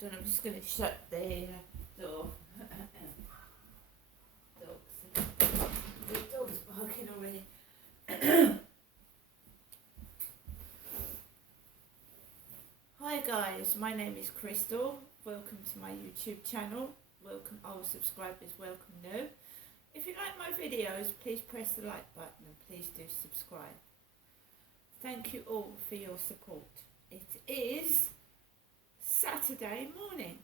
Hold on, I'm just going to shut the door. The dog's barking already. Hi guys, my name is Crystal. Welcome to my YouTube channel. Welcome old subscribers, welcome new. If you like my videos, please press the like button and please do subscribe. Thank you all for your support. It is Saturday morning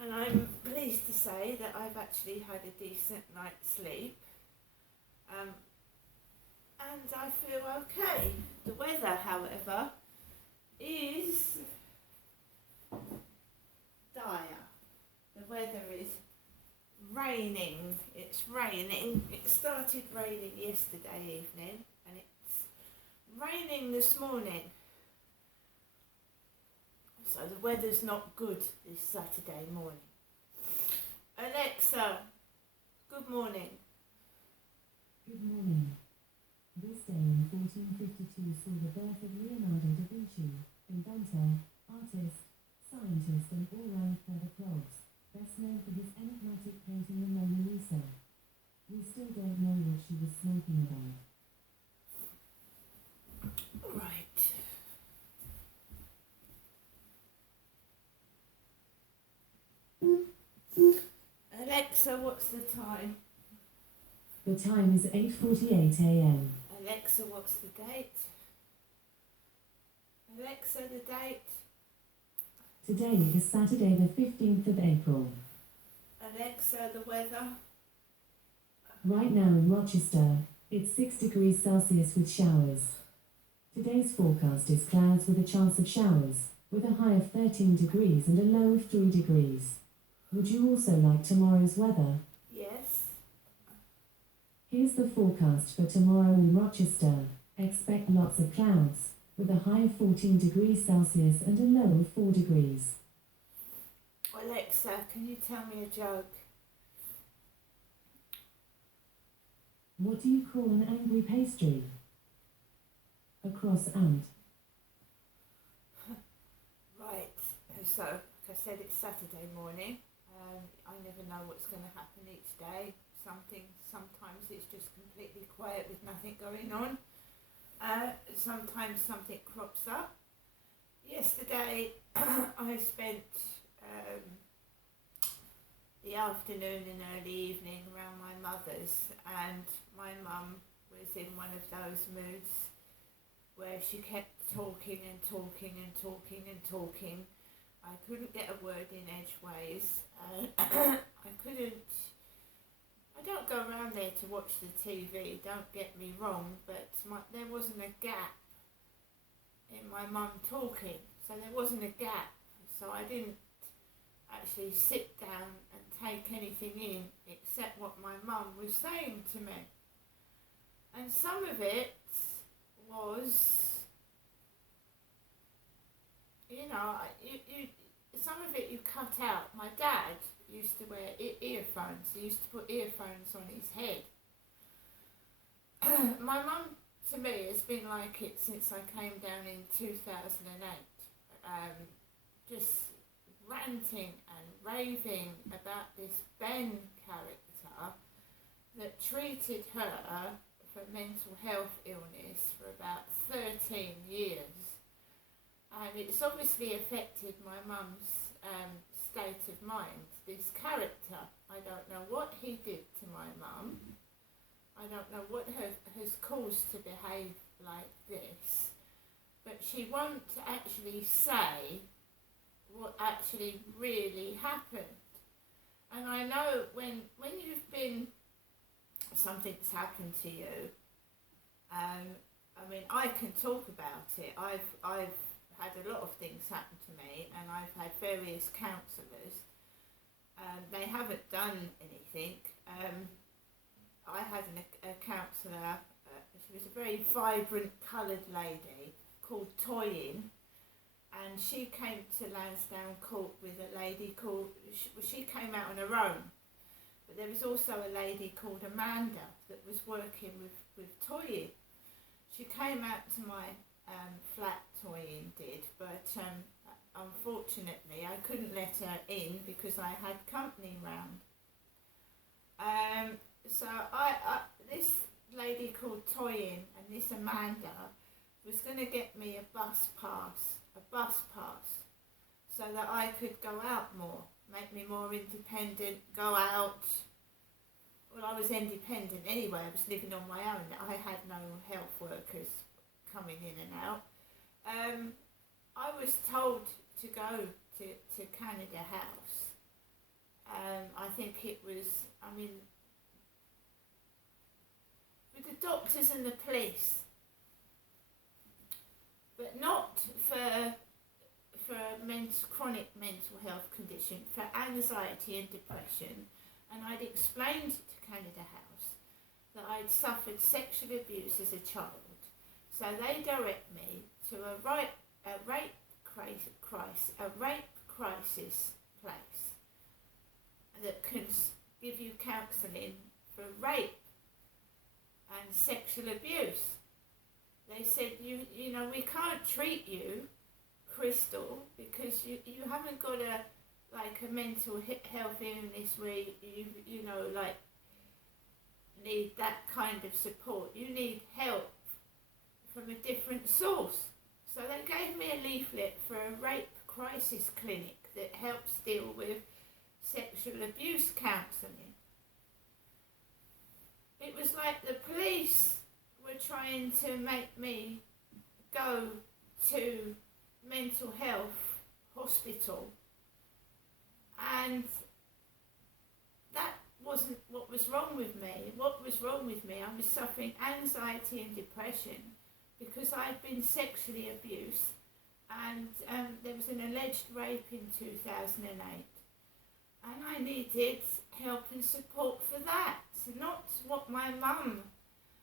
and I'm pleased to say that I've actually had a decent night's sleep and I feel okay. The weather, however, is dire. The weather is raining. It's raining. It started raining yesterday evening and it's raining this morning. So the weather's not good this Saturday morning. Alexa, good morning. Good morning. This day in 1452 saw the birth of Leonardo da Vinci, inventor, artist, scientist and all-round clever clogs, best known for his enigmatic painting the Mona Lisa. We still don't know what she was smoking about. Right. Alexa, what's the time? The time is 8:48 a.m. Alexa, what's the date? Alexa, the date? Today is Saturday the 15th of April. Alexa, the weather? Right now in Rochester, it's 6 degrees Celsius with showers. Today's forecast is clouds with a chance of showers, with a high of 13 degrees and a low of 3 degrees. Would you also like tomorrow's weather? Yes. Here's the forecast for tomorrow in Rochester. Expect lots of clouds, with a high of 14 degrees Celsius and a low of 4 degrees. Alexa, can you tell me a joke? What do you call an angry pastry? A cross ant. Right, so like I said, it's Saturday morning. I never know what's going to happen each day. Sometimes it's just completely quiet with nothing going on. Sometimes something crops up. Yesterday I spent the afternoon and early evening around my mother's, and my mum was in one of those moods where she kept talking and talking and talking and talking. I couldn't get a word in edgeways. I don't go around there to watch the TV, don't get me wrong, but there wasn't a gap in my mum talking, so there wasn't a gap, so I didn't actually sit down and take anything in except what my mum was saying to me. And some of it was, some of it you cut out. My dad used to wear earphones. He used to put earphones on his head. My mum, to me, has been like it since I came down in 2008. Just ranting and raving about this Ben character that treated her for mental health illness for about 13 years. And it's obviously affected my mum's state of mind, this character. I don't know what he did to my mum. I don't know what has caused to behave like this. But she won't actually say what actually really happened. And I know when you've been, something's happened to you, I can talk about it. I've had a lot of things happen to me, and I've had various counsellors. They haven't done anything. I had a counsellor, she was a very vibrant coloured lady called Toyin, and she came to Lansdowne Court with a lady called, she came out on her own, but there was also a lady called Amanda that was working with Toyin. She came out to my flat, Toyin did, but unfortunately I couldn't let her in because I had company round. So this lady called Toyin and this Amanda was going to get me a bus pass, so that I could go out more, make me more independent, go out. Well, I was independent anyway, I was living on my own. I had no health workers coming in and out. I was told to go to Canada House. I think it was, with the doctors and the police, but not for a chronic mental health condition, for anxiety and depression. And I'd explained to Canada House that I'd suffered sexual abuse as a child, so they direct me to a rape crisis place that can give you counselling for rape and sexual abuse. They said, you know, we can't treat you, Crystal, because you haven't got a mental health illness where you know, like, need that kind of support. You need help from a different source. So they gave me a leaflet for a rape crisis clinic that helps deal with sexual abuse counselling. It was like the police were trying to make me go to mental health hospital, and that wasn't what was wrong with me. What was wrong with me, I was suffering anxiety and depression because I'd been sexually abused, and there was an alleged rape in 2008, and I needed help and support for that. Not what my mum,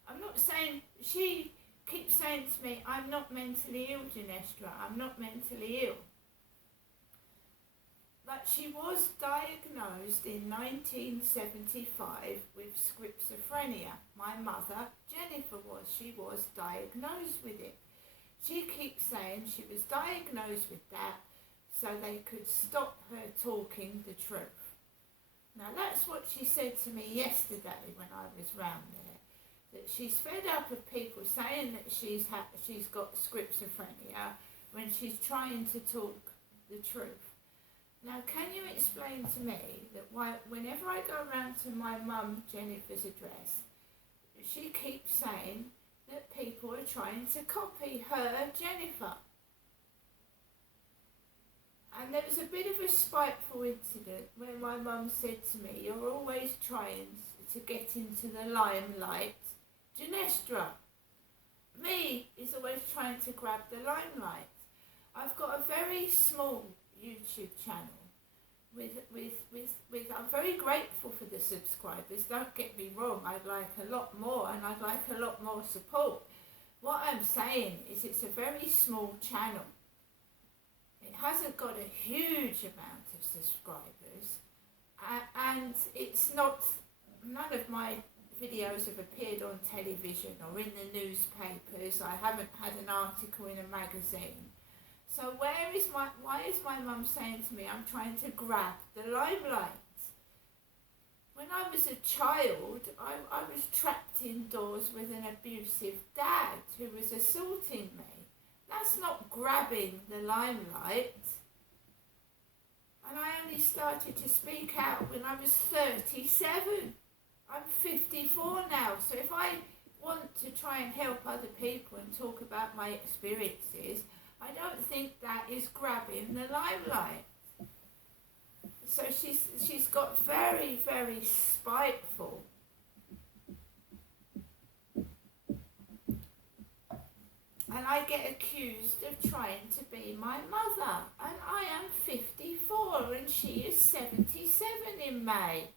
I'm not saying, she keeps saying to me, I'm not mentally ill, Ginestra, I'm not mentally ill. But she was diagnosed in 1975 with schizophrenia. My mother, Jennifer, she was diagnosed with it. She keeps saying she was diagnosed with that so they could stop her talking the truth. Now that's what she said to me yesterday when I was round there, that she's fed up of people saying that she's got schizophrenia when she's trying to talk the truth. Now, can you explain to me that whenever I go around to my mum Jennifer's address, she keeps saying that people are trying to copy her, Jennifer? And there was a bit of a spiteful incident where my mum said to me, you're always trying to get into the limelight. Ginestra, me is always trying to grab the limelight. I've got a very small YouTube channel with I'm very grateful for the subscribers, don't get me wrong, I'd like a lot more and I'd like a lot more support. What I'm saying is it's a very small channel. It hasn't got a huge amount of subscribers, and it's not, none of my videos have appeared on television or in the newspapers. I haven't had an article in a magazine. So why is my mum saying to me I'm trying to grab the limelight? When I was a child, I was trapped indoors with an abusive dad who was assaulting me. That's not grabbing the limelight. And I only started to speak out when I was 37. I'm 54 now, so if I want to try and help other people and talk about my experiences, I don't think that is grabbing the limelight. So she's got very, very spiteful. And I get accused of trying to be my mother. And I am 54 and she is 77 in May.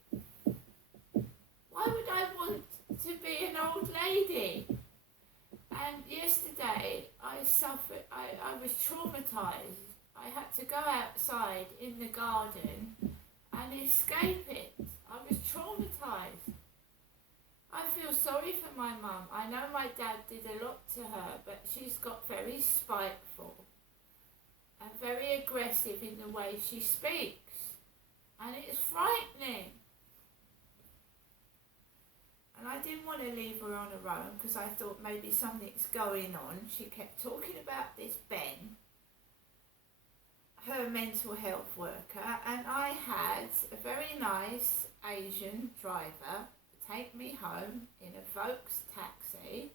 Why would I want to be an old lady? And yesterday I was traumatised. I had to go outside in the garden and escape it. I was traumatised. I feel sorry for my mum. I know my dad did a lot to her, but she's got very spiteful and very very aggressive in the way she speaks, and it's frightening. And I didn't want to leave her on her own because I thought maybe something's going on. She kept talking about this Ben, her mental health worker, and I had a very nice Asian driver take me home in a Vaux taxi,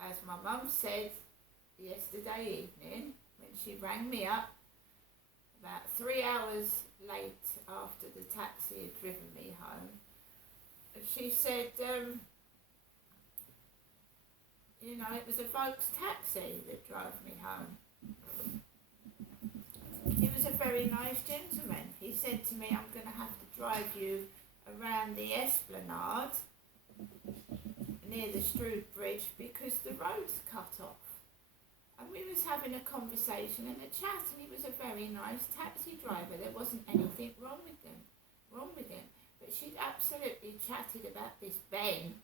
as my mum said yesterday evening when she rang me up about 3 hours late after the taxi had driven me home. She said, it was a Vaux taxi that drove me home. He was a very nice gentleman. He said to me, I'm going to have to drive you around the Esplanade near the Strood Bridge because the road's cut off. And we was having a conversation and a chat, and he was a very nice taxi driver. There wasn't anything wrong with him. But she'd absolutely chatted about this Ben,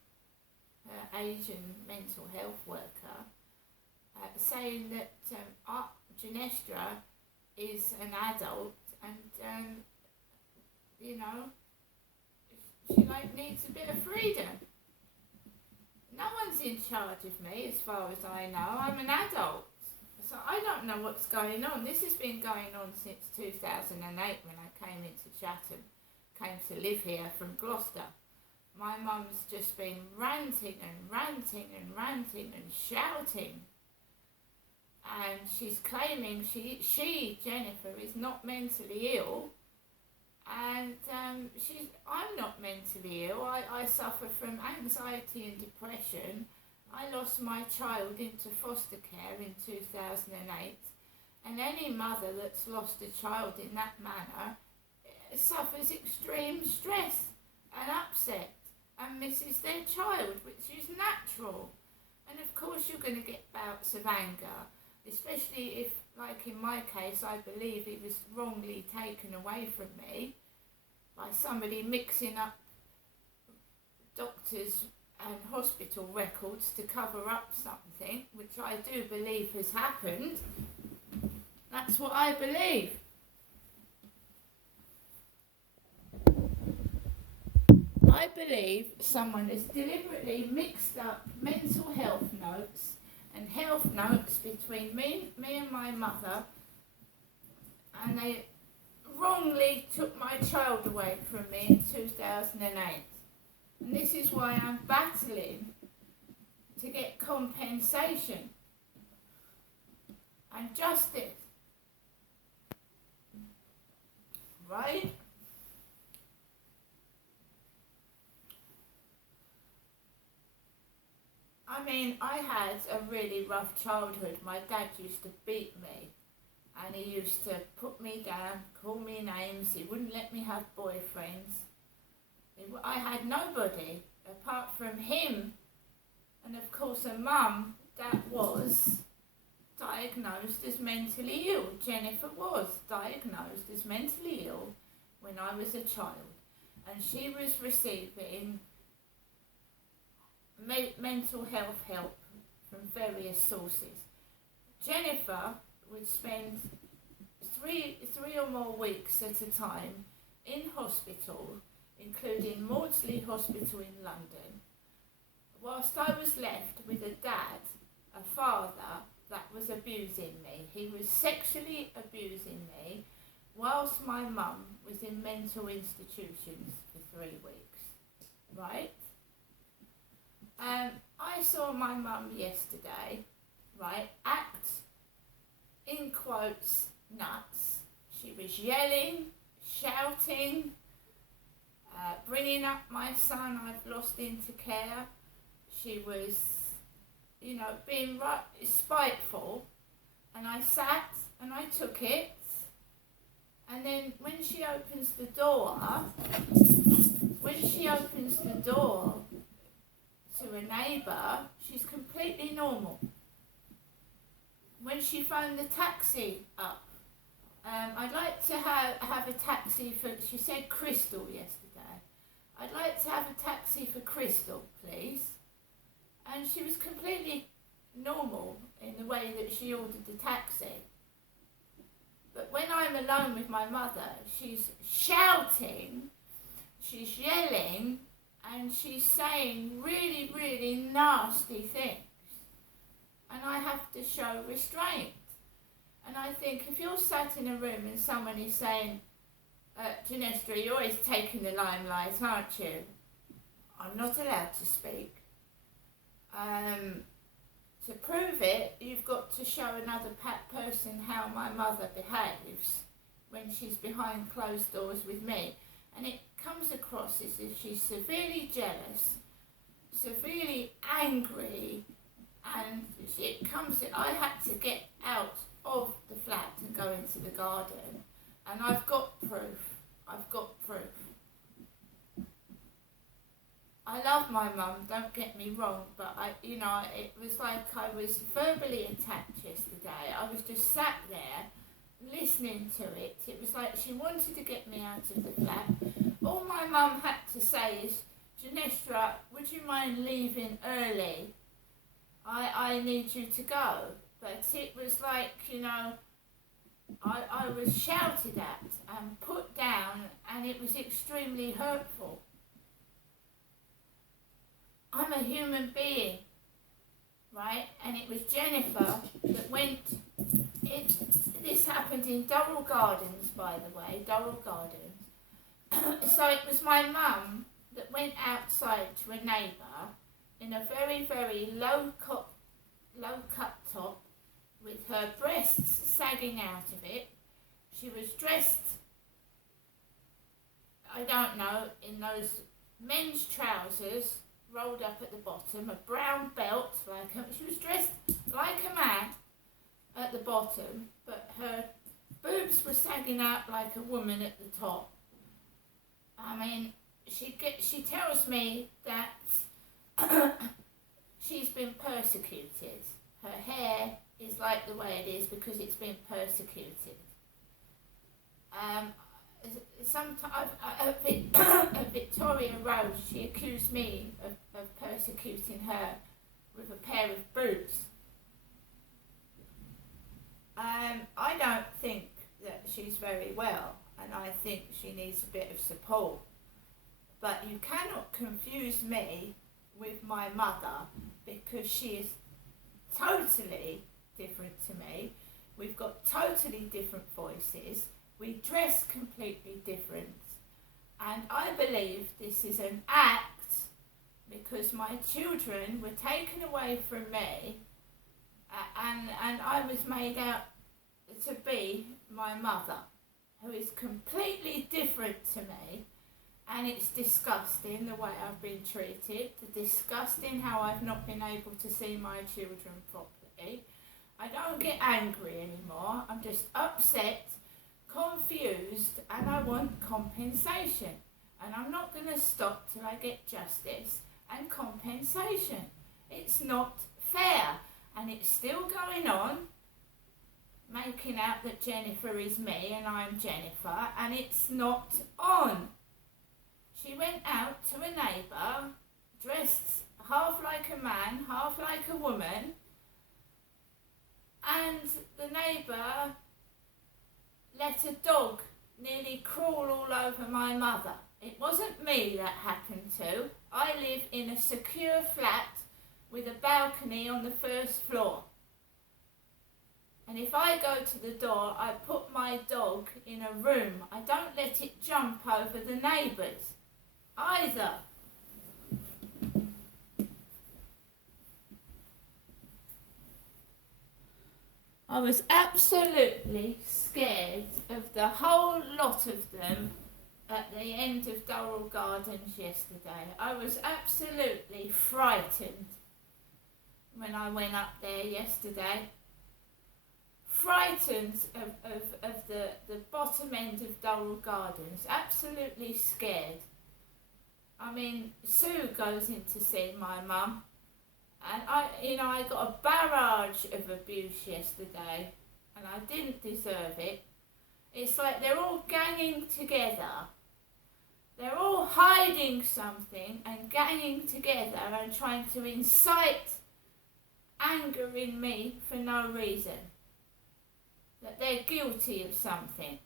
her Asian mental health worker, saying that Janestra is an adult and, she needs a bit of freedom. No one's in charge of me as far as I know. I'm an adult. So I don't know what's going on. This has been going on since 2008 when I came into Chatham, came to live here from Gloucester. My mum's just been ranting and shouting. And she's claiming she, Jennifer, is not mentally ill. And I'm not mentally ill. I suffer from anxiety and depression. I lost my child into foster care in 2008. And any mother that's lost a child in that manner suffers extreme stress and upset and misses their child, which is natural. And of course you're going to get bouts of anger, especially if, like in my case, I believe he was wrongly taken away from me by somebody mixing up doctors and hospital records to cover up something, which I do believe has happened. That's what I believe. I believe someone has deliberately mixed up mental health notes and health notes between me and my mother, and they wrongly took my child away from me in 2008. And this is why I'm battling to get compensation and justice. Right? I mean, I had a really rough childhood. My dad used to beat me, and he used to put me down, call me names. He wouldn't let me have boyfriends. I had nobody apart from him, and of course a mum that was diagnosed as mentally ill. Jennifer was diagnosed as mentally ill when I was a child, and she was receiving mental health help from various sources. Jennifer would spend three or more weeks at a time in hospital, including Maudsley Hospital in London, whilst I was left with a dad, a father, that was abusing me. He was sexually abusing me whilst my mum was in mental institutions for 3 weeks, right? I saw my mum yesterday, right, act, in quotes, nuts. She was yelling, shouting, bringing up my son I've lost into care. She was, being spiteful, and I sat and I took it, and then when she opens the door to a neighbour, she's completely normal. When she phoned the taxi up, I'd like to have a taxi for, she said Crystal yesterday. I'd like to have a taxi for Crystal, please. And she was completely normal in the way that she ordered the taxi. But But when I'm alone with my mother, she's shouting, she's yelling, and she's saying really, really nasty things. And I have to show restraint. And I think if you're sat in a room and someone is saying, Ginestra, you're always taking the limelight, aren't you? I'm not allowed to speak. To prove it, you've got to show another person how my mother behaves when she's behind closed doors with me. And it comes across as if she's severely jealous, severely angry, and I had to get out of the flat and go into the garden. And I've got proof. I love my mum, don't get me wrong, but it was like I was verbally attacked yesterday. I was just sat there listening to it. It was like she wanted to get me out of the flat. All my mum had to say is, Ginestra, would you mind leaving early? I need you to go. But it was like, I was shouted at and put down, and it was extremely hurtful. I'm a human being, right? And it was Jennifer that went, this happened in Durrell Gardens, by the way, Durrell Gardens. So it was my mum that went outside to a neighbour in a very, very low cut top with her breasts sagging out of it. She was dressed, I don't know, in those men's trousers rolled up at the bottom, a brown belt, she was dressed like a man at the bottom, but her boobs were sagging out like a woman at the top. I mean, she tells me that she's been persecuted. Her hair is like the way it is because it's been persecuted. Sometimes at Victoria Road, she accused me of persecuting her with a pair of boots. I don't think that she's very well, and I think she needs a bit of support. But you cannot confuse me with my mother, because she is totally different to me. We've got totally different voices. We dress completely different. And I believe this is an act because my children were taken away from me, and I was made out to be my mother, who is completely different to me. And it's disgusting the way I've been treated, disgusting how I've not been able to see my children properly. I don't get angry anymore. I'm just upset, confused, and I want compensation. And I'm not going to stop till I get justice and compensation. It's not fair, and it's still going on, making out that Jennifer is me and I'm Jennifer, and it's not on. She went out to a neighbour, dressed half like a man, half like a woman, and the neighbour let a dog nearly crawl all over my mother. It wasn't me that happened to. I live in a secure flat with a balcony on the first floor. And if I go to the door, I put my dog in a room. I don't let it jump over the neighbours either. I was absolutely scared of the whole lot of them at the end of Durrell Gardens yesterday. I was absolutely frightened when I went up there yesterday. Frightened of the bottom end of Durrell Gardens. Absolutely scared. I mean, Sue goes in to see my mum, and I got a barrage of abuse yesterday, and I didn't deserve it. It's like they're all ganging together. They're all hiding something and ganging together and trying to incite anger in me for no reason. that they're guilty of something.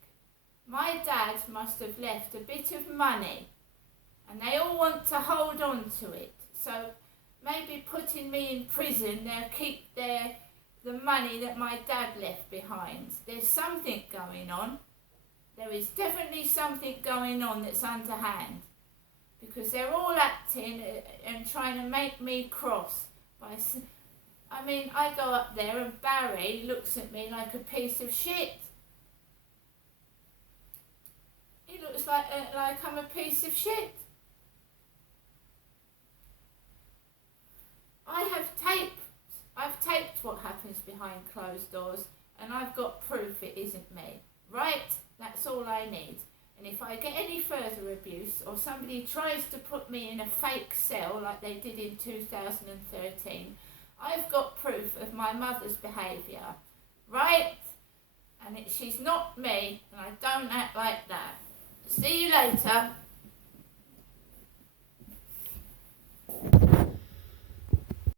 My dad must have left a bit of money and they all want to hold on to it. So maybe putting me in prison, they'll keep the money that my dad left behind. There's something going on. There is definitely something going on that's underhand, because they're all acting and trying to make me cross. I go up there and Barry looks at me like a piece of shit. He looks like I'm a piece of shit. I've taped what happens behind closed doors, and I've got proof it isn't me. Right? That's all I need. And if I get any further abuse, or somebody tries to put me in a fake cell like they did in 2013, I've got proof of my mother's behaviour. Right? And she's not me, and I don't act like that. See you later.